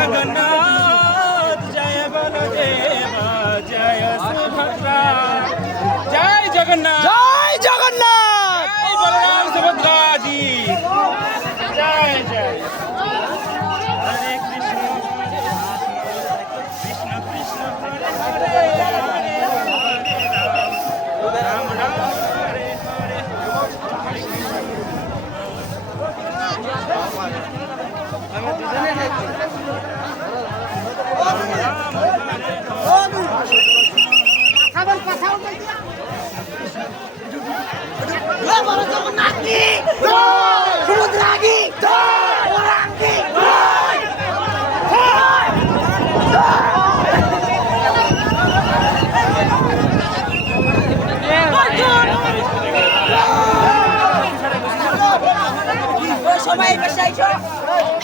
জগন্নাথ জয় বলদেব জয় সুভদ্রা জয় জগন্নাথ জয় জগন্নাথ। জয় বলরাম সুভদ্রা জি জয় জয় হরে কৃষ্ণ কৃষ্ণ কৃষ্ণ হরে হরে হরে হরে রাম রাম রাম হরে হরে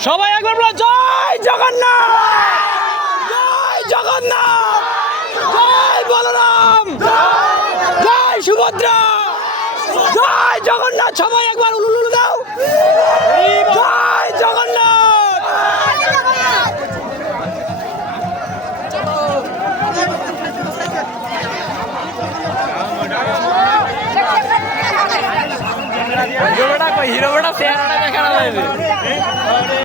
সবাই একবার বলো জয় জগন্নাথ, জয় জগন্নাথ, জয় বলরাম, জয় সুভদ্রা, জয় জগন্নাথ। সবাই একবার উলুলু দাও, জয় জগন্নাথ। হিরো বড় চেহারাটা দেখানো যাবে।